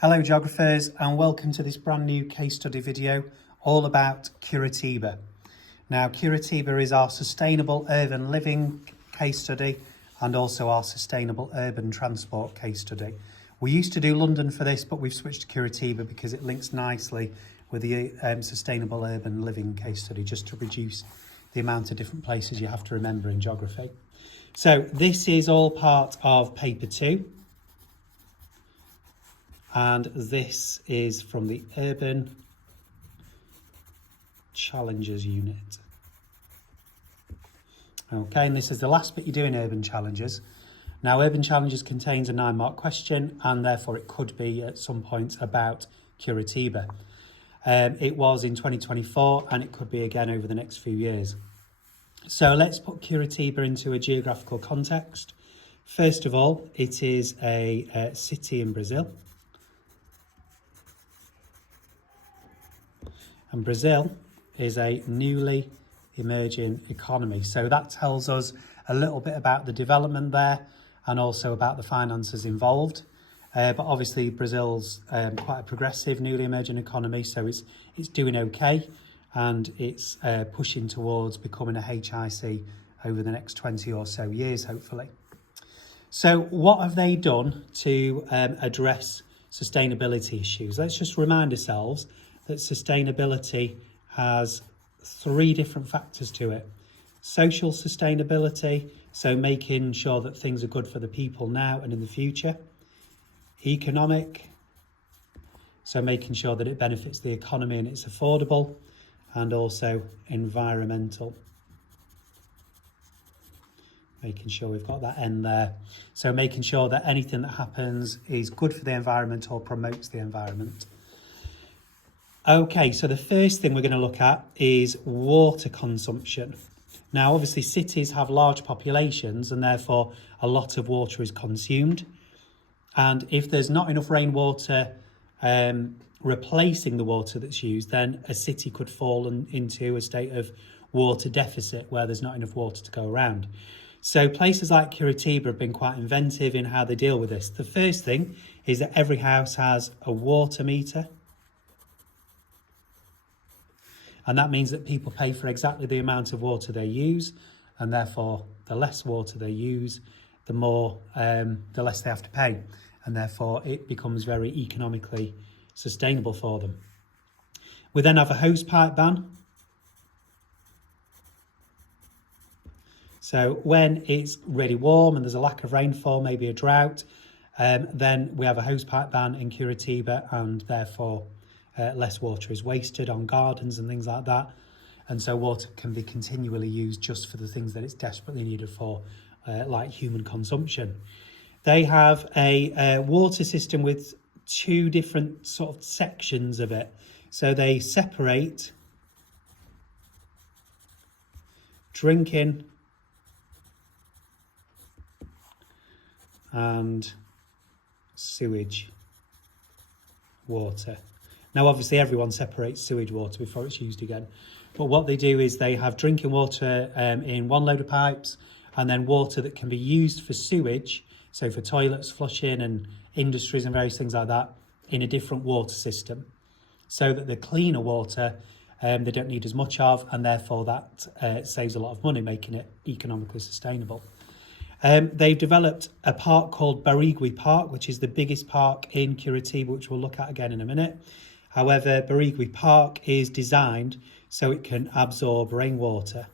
Hello geographers, and welcome to this brand new case study video all about Curitiba. Now Curitiba is our sustainable urban living case study and also our sustainable urban transport case study. We used to do London for this, but we've switched to Curitiba because it links nicely with the sustainable urban living case study, just to reduce the amount of different places you have to remember in geography. So this is all part of paper 2. And this is from the Urban Challenges unit. Okay, and this is the last bit you do in Urban Challenges. Now, Urban Challenges contains a 9-mark question, and therefore it could be at some point about Curitiba. It was in 2024, and it could be again over the next few years. So let's put Curitiba into a geographical context. First of all, it is a city in Brazil. And Brazil is a newly emerging economy. So that tells us a little bit about the development there and also about the finances involved. But obviously Brazil's quite a progressive newly emerging economy, so it's doing okay, and it's pushing towards becoming a HIC over the next 20 or so years, hopefully. So what have they done to address sustainability issues? Let's just remind ourselves that sustainability has 3 different factors to it. Social sustainability, so making sure that things are good for the people now and in the future. Economic, so making sure that it benefits the economy and it's affordable. And also environmental, making sure we've got that N there. So making sure that anything that happens is good for the environment or promotes the environment. Okay, so the first thing we're going to look at is water consumption. Now, obviously, cities have large populations and therefore a lot of water is consumed. And if there's not enough rainwater replacing the water that's used, then a city could fall into a state of water deficit where there's not enough water to go around. So places like Curitiba have been quite inventive in how they deal with this. The first thing is that every house has a water meter. And that means that people pay for exactly the amount of water they use, and therefore the less water they use, the less they have to pay, and therefore it becomes very economically sustainable for them. We then have a hosepipe ban. So when it's really warm and there's a lack of rainfall, maybe a drought, then we have a hosepipe ban in Curitiba, and therefore less water is wasted on gardens and things like that. And so water can be continually used just for the things that it's desperately needed for, like human consumption. They have a water system with 2 different sort of sections of it. So they separate drinking and sewage water. Now, obviously, everyone separates sewage water before it's used again. But what they do is they have drinking water in one load of pipes, and then water that can be used for sewage, so for toilets, flushing and industries and various things like that, in a different water system. So that the cleaner water they don't need as much of, and therefore that saves a lot of money, making it economically sustainable. They've developed a park called Barigui Park, which is the biggest park in Curitiba, which we'll look at again in a minute. However, Barigui Park is designed so it can absorb rainwater.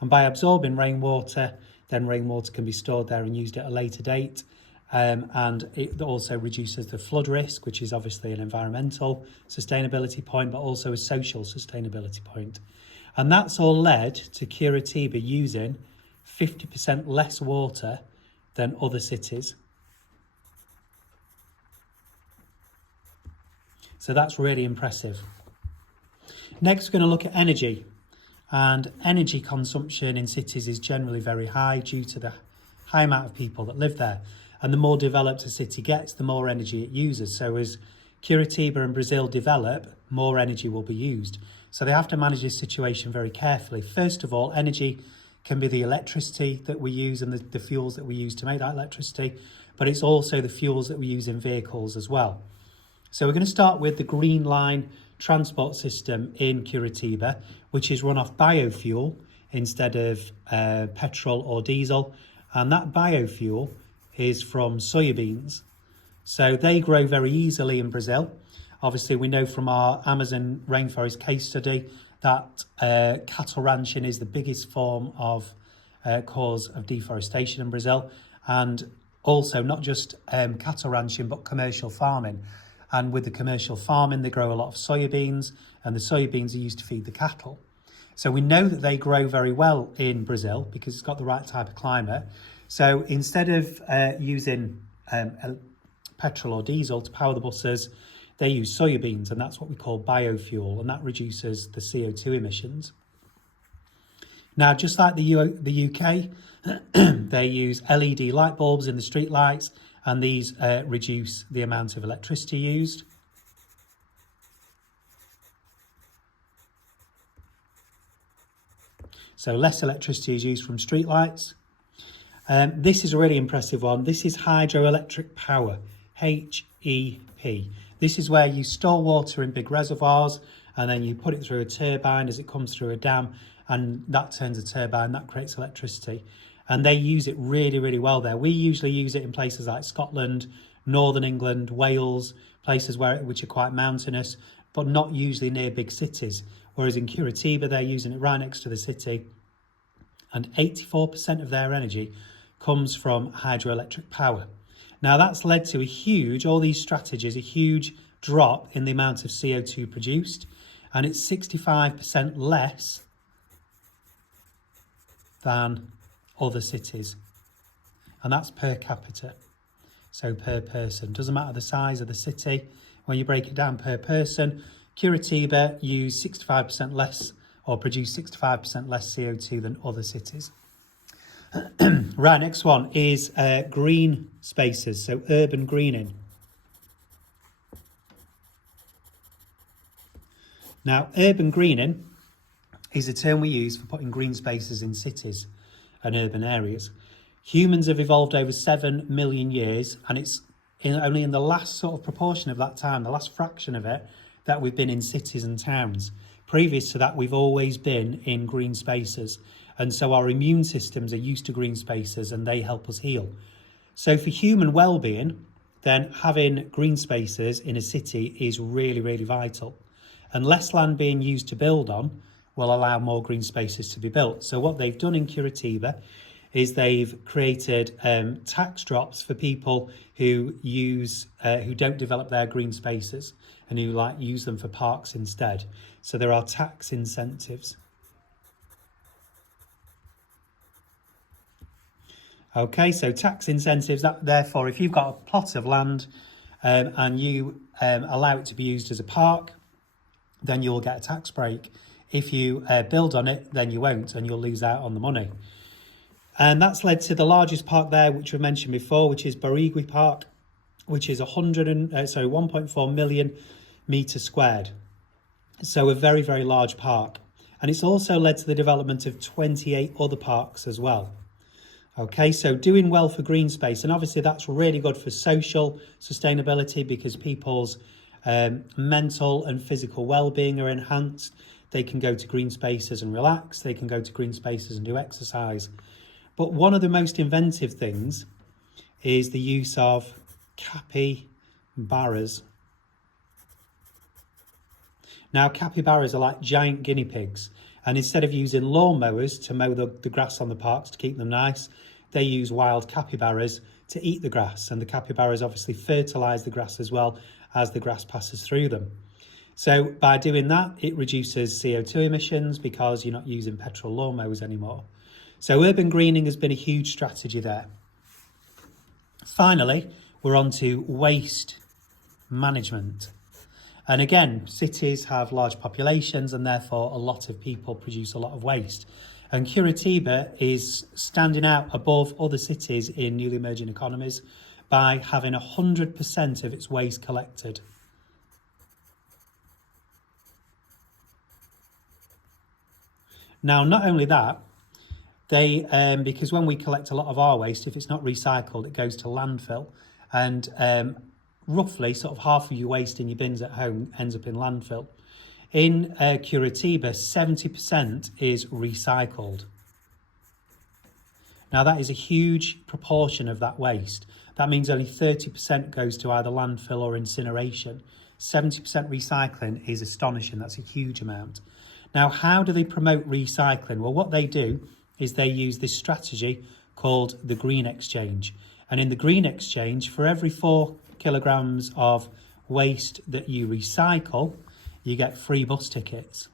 And by absorbing rainwater, then rainwater can be stored there and used at a later date. And it also reduces the flood risk, which is obviously an environmental sustainability point, but also a social sustainability point. And that's all led to Curitiba using 50% less water than other cities. So that's really impressive. Next, we're going to look at energy. And energy consumption in cities is generally very high due to the high amount of people that live there. And the more developed a city gets, the more energy it uses. So as Curitiba and Brazil develop, more energy will be used. So they have to manage this situation very carefully. First of all, energy can be the electricity that we use and the fuels that we use to make that electricity, but it's also the fuels that we use in vehicles as well. So we're going to start with the Green Line transport system in Curitiba, which is run off biofuel instead of petrol or diesel. And that biofuel is from soybeans. So they grow very easily in Brazil. Obviously, we know from our Amazon rainforest case study that cattle ranching is the biggest form of cause of deforestation in Brazil. And also not just cattle ranching, but commercial farming. And with the commercial farming, they grow a lot of soybeans, and the soybeans are used to feed the cattle. So we know that they grow very well in Brazil because it's got the right type of climate. So instead of using petrol or diesel to power the buses, they use soybeans, and that's what we call biofuel, and that reduces the CO2 emissions. Now, just like the UK, they use LED light bulbs in the street lights, and these reduce the amount of electricity used. So less electricity is used from street lights. This is a really impressive one. This is hydroelectric power, HEP. This is where you store water in big reservoirs and then you put it through a turbine as it comes through a dam, and that turns a turbine, that creates electricity. And they use it really, really well there. We usually use it in places like Scotland, Northern England, Wales, places which are quite mountainous, but not usually near big cities. Whereas in Curitiba, they're using it right next to the city. And 84% of their energy comes from hydroelectric power. Now that's led to all these strategies, a huge drop in the amount of CO2 produced. And it's 65% less than other cities, and that's per capita, so per person. Doesn't matter the size of the city. When you break it down per person, Curitiba use 65% less, or produce 65% less CO2 than other cities. Right, next one is green spaces, so urban greening. Now, urban greening is a term we use for putting green spaces in cities and urban areas. Humans have evolved over 7 million years, and it's only in the last sort of proportion of that time, the last fraction of it, that we've been in cities and towns. Previous to that, we've always been in green spaces. And so our immune systems are used to green spaces and they help us heal. So for human well-being, then having green spaces in a city is really, really vital. And less land being used to build on will allow more green spaces to be built. So what they've done in Curitiba is they've created tax drops for people who don't develop their green spaces and who use them for parks instead. So there are tax incentives. Okay, so tax incentives, therefore, if you've got a plot of land and you allow it to be used as a park, then you'll get a tax break. If you build on it, then you won't, and you'll lose out on the money. And that's led to the largest park there, which we mentioned before, which is Barigui Park, which is 1.4 million metres squared. So a very, very large park. And it's also led to the development of 28 other parks as well. Okay, so doing well for green space, and obviously that's really good for social sustainability because people's mental and physical well-being are enhanced. They can go to green spaces and relax. They can go to green spaces and do exercise. But one of the most inventive things is the use of capybaras. Now, capybaras are like giant guinea pigs. And instead of using lawnmowers to mow the grass on the parks to keep them nice, they use wild capybaras to eat the grass. And the capybaras obviously fertilise the grass as well as the grass passes through them. So by doing that, it reduces CO2 emissions because you're not using petrol lawnmowers anymore. So urban greening has been a huge strategy there. Finally, we're on to waste management. And again, cities have large populations and therefore a lot of people produce a lot of waste. And Curitiba is standing out above other cities in newly emerging economies by having 100% of its waste collected. Now, not only that, They because when we collect a lot of our waste, if it's not recycled, it goes to landfill, and roughly sort of half of your waste in your bins at home ends up in landfill. In Curitiba, 70% is recycled. Now that is a huge proportion of that waste. That means only 30% goes to either landfill or incineration. 70% recycling is astonishing. That's a huge amount. Now, how do they promote recycling? Well, what they do is they use this strategy called the Green Exchange. And in the Green Exchange, for every 4 kilograms of waste that you recycle, you get free bus tickets.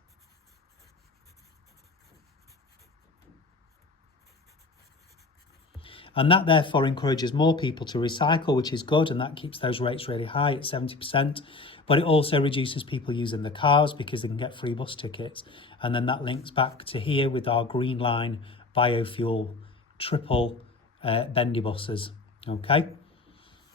And that therefore encourages more people to recycle, which is good, and that keeps those rates really high at 70%. But it also reduces people using the cars because they can get free bus tickets. And then that links back to here with our Green Line biofuel triple bendy buses. Okay,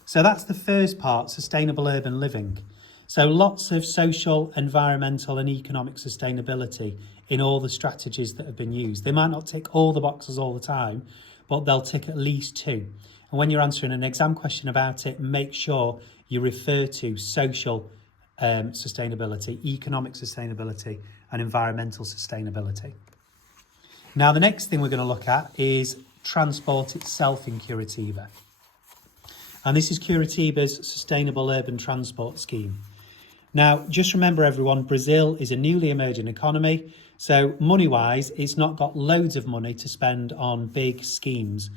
so that's the first part, sustainable urban living. So lots of social, environmental and economic sustainability in all the strategies that have been used. They might not tick all the boxes all the time, but they'll tick at least 2. And when you're answering an exam question about it, make sure you refer to social sustainability, economic sustainability and environmental sustainability. Now, the next thing we're going to look at is transport itself in Curitiba. And this is Curitiba's Sustainable Urban Transport Scheme. Now, just remember everyone, Brazil is a newly emerging economy. So money-wise, it's not got loads of money to spend on big schemes.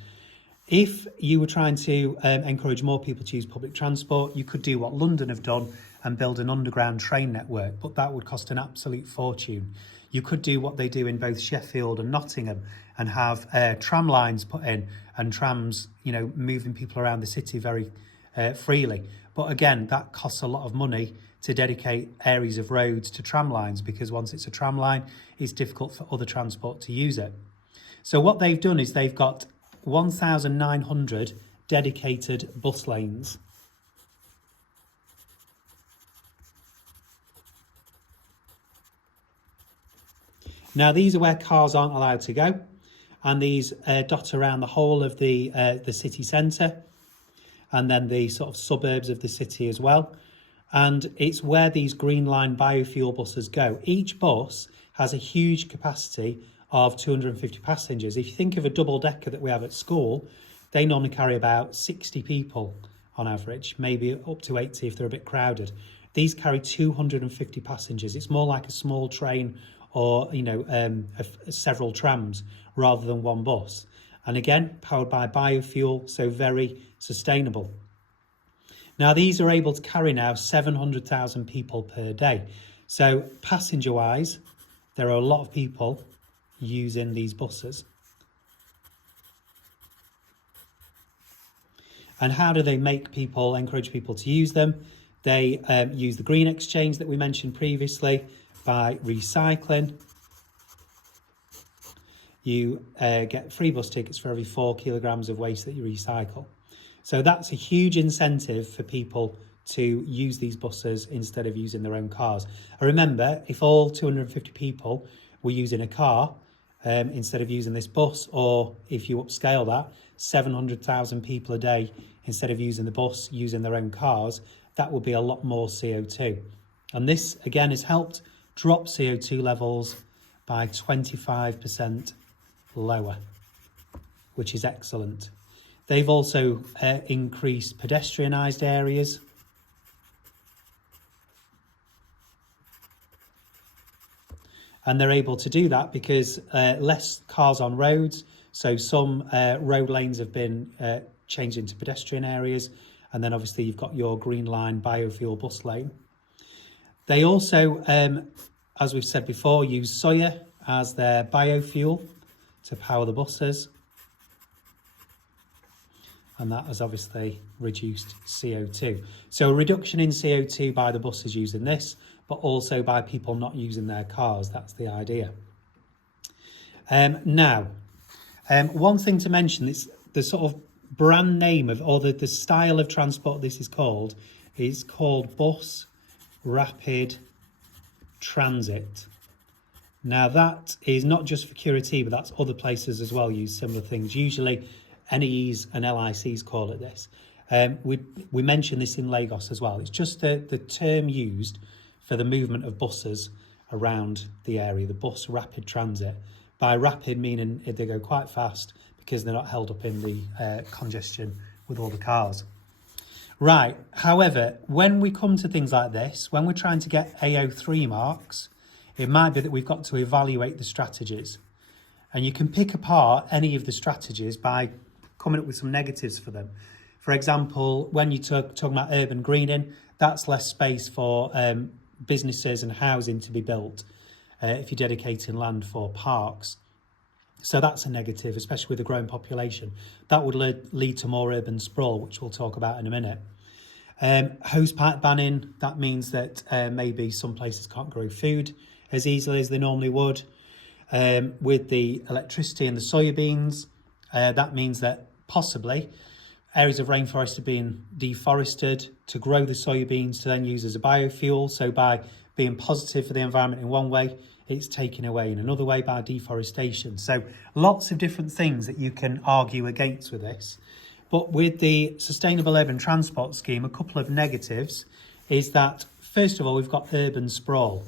If you were trying to encourage more people to use public transport, you could do what London have done and build an underground train network, but that would cost an absolute fortune. You could do what they do in both Sheffield and Nottingham and have tram lines put in and trams, moving people around the city very freely. But again, that costs a lot of money to dedicate areas of roads to tram lines, because once it's a tram line, it's difficult for other transport to use it. So what they've done is they've got 1,900 dedicated bus lanes. Now, these are where cars aren't allowed to go, and these dot around the whole of the city centre, and then the sort of suburbs of the city as well. And it's where these Green Line biofuel buses go. Each bus has a huge capacity of 250 passengers. If you think of a double decker that we have at school, they normally carry about 60 people on average, maybe up to 80 if they're a bit crowded. These carry 250 passengers. It's more like a small train or, several trams rather than one bus. And again, powered by biofuel, so very sustainable. Now, these are able to carry now 700,000 people per day. So passenger-wise, there are a lot of people using these buses. And how do they encourage people to use them? They use the Green Exchange that we mentioned previously by recycling. You get free bus tickets for every 4 kilograms of waste that you recycle. So that's a huge incentive for people to use these buses instead of using their own cars. And remember, if all 250 people were using a car instead of using this bus, or if you upscale that, 700,000 people a day instead of using the bus, using their own cars, that would be a lot more CO2. And this, again, has helped drop CO2 levels by 25% lower, which is excellent. They've also increased pedestrianised areas. And they're able to do that because less cars on roads. So some road lanes have been changed into pedestrian areas. And then obviously you've got your Green Line biofuel bus lane. They also, as we've said before, use soya as their biofuel to power the buses. And that has obviously reduced CO2. So a reduction in CO2 by the buses using this, but also by people not using their cars. That's the idea. Now, one thing to mention is the sort of brand name of, or the style of transport this is called Bus Rapid Transit. Now that is not just for Curitiba, that's other places as well use similar things. Usually NEEs and LICs call it this. We mentioned this in Lagos as well. It's just the term used for the movement of buses around the area, the bus rapid transit. By rapid meaning they go quite fast because they're not held up in the congestion with all the cars. Right, however, when we come to things like this, when we're trying to get AO3 marks, it might be that we've got to evaluate the strategies. And you can pick apart any of the strategies by coming up with some negatives for them. For example, when you're talking about urban greening, that's less space for businesses and housing to be built if you're dedicating land for parks. So that's a negative, especially with a growing population. That would lead to more urban sprawl, which we'll talk about in a minute. Hosepipe banning, that means that maybe some places can't grow food as easily as they normally would. With the electricity and the soybeans, that means that possibly areas of rainforest are being deforested to grow the soybeans to then use as a biofuel. So by being positive for the environment in one way, it's taken away in another way by deforestation. So lots of different things that you can argue against with this. But with the Sustainable Urban Transport Scheme, a couple of negatives is that, first of all, we've got urban sprawl.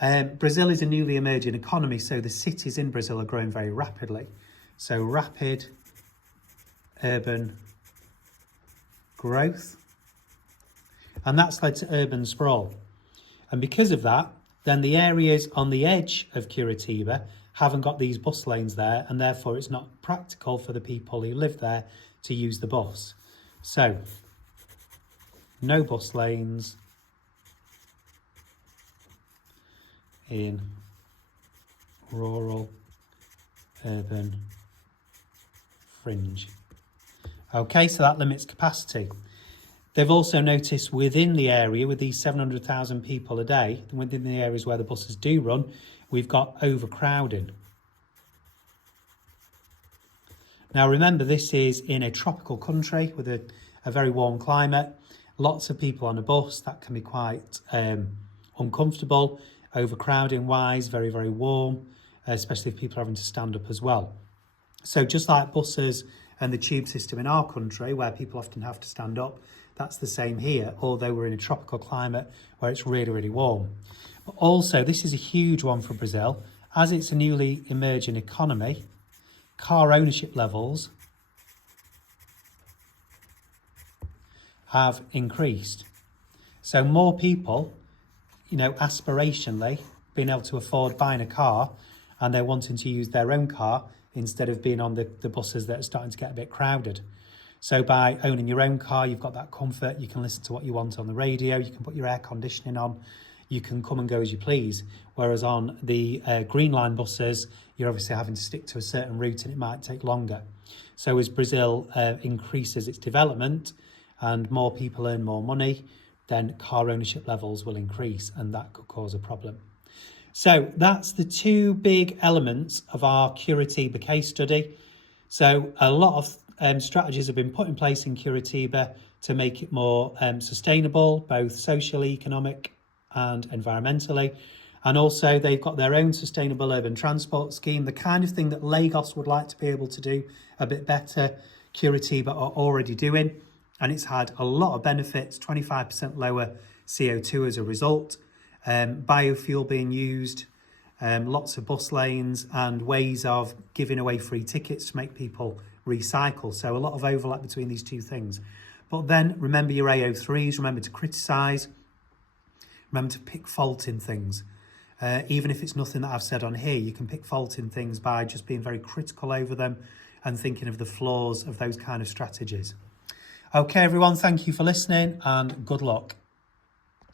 Brazil is a newly emerging economy, so the cities in Brazil are growing very rapidly. So rapid urban growth, and that's led to urban sprawl. And because of that, then the areas on the edge of Curitiba haven't got these bus lanes there, and therefore it's not practical for the people who live there to use the bus. So, no bus lanes in rural urban fringe. Okay, so that limits capacity. They've also noticed within the area, with these 700,000 people a day, within the areas where the buses do run, we've got overcrowding. Now remember, this is in a tropical country with a very warm climate. Lots of people on a bus, that can be quite uncomfortable. Overcrowding wise, very, very warm, especially if people are having to stand up as well. So just like buses and the tube system in our country, where people often have to stand up, that's the same here, although we're in a tropical climate where it's really, really warm. But also, this is a huge one for Brazil. As it's a newly emerging economy, car ownership levels have increased. So more people, aspirationally being able to afford buying a car, and they're wanting to use their own car instead of being on the buses that are starting to get a bit crowded. So by owning your own car, you've got that comfort. You can listen to what you want on the radio. You can put your air conditioning on. You can come and go as you please. Whereas on the Green Line buses, you're obviously having to stick to a certain route and it might take longer. So as Brazil increases its development and more people earn more money, then car ownership levels will increase, and that could cause a problem. So that's the two big elements of our Curitiba case study. So a lot of strategies have been put in place in Curitiba to make it more sustainable, both socially, economic and environmentally. And also they've got their own sustainable urban transport scheme, the kind of thing that Lagos would like to be able to do a bit better. Curitiba are already doing, and it's had a lot of benefits, 25% lower CO2 as a result, biofuel being used, lots of bus lanes and ways of giving away free tickets to make people recycle. So a lot of overlap between these two things. But then remember your AO3s, remember to criticise, remember to pick fault in things. Even if it's nothing that I've said on here, you can pick fault in things by just being very critical over them and thinking of the flaws of those kind of strategies. Okay, everyone, thank you for listening and good luck.